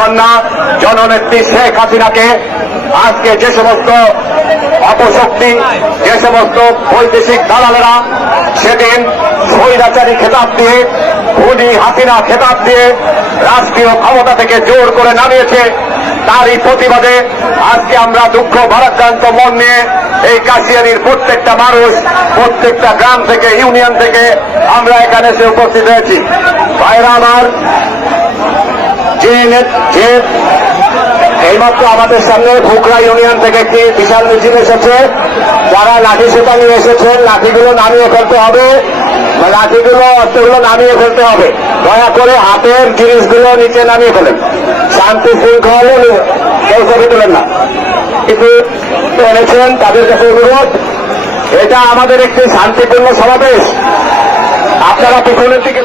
কন্যা, জননেত্রী শেখ হাসিনাকে আজকে যে সমস্ত অপশক্তি, যে সমস্ত বৈদেশিক দালালেরা সেদিন স্বৈরাচারী খেতাব দিয়ে, খুনি হাসিনা খেতাব দিয়ে রাষ্ট্রীয় ক্ষমতা থেকে জোর করে নামিয়েছে। তারই প্রতিবাদে আজকে আমরা দুঃখ ভারাক্রান্ত মন নিয়ে এই কাশিয়ানির প্রত্যেকটা মানুষ, প্রত্যেকটা গ্রাম থেকে, ইউনিয়ন থেকে আমরা এখানে এসে উপস্থিত হয়েছি। ভাইরা আমার যে এইমাত্র আমাদের সামনে ভুকরা ইউনিয়ন থেকে একটি বিশাল মিছিল এসেছে। যারা লাঠি সুতা নিয়ে এসেছেন, লাঠিগুলো নামিয়ে ফেলতে হবে। লাঠিগুলো, অস্ত্রগুলো নামিয়ে ফেলতে হবে। দয়া করে হাতের জিনিসগুলো নিচে নামিয়ে ফেলেন। শান্তি শৃঙ্খলা কেউ ছবি তোলেন না। কিন্তু এনেছেন তাদের কাছে অনুরোধ, এটা আমাদের একটি শান্তিপূর্ণ সমাবেশ। আপনারা পিছনের দিকে।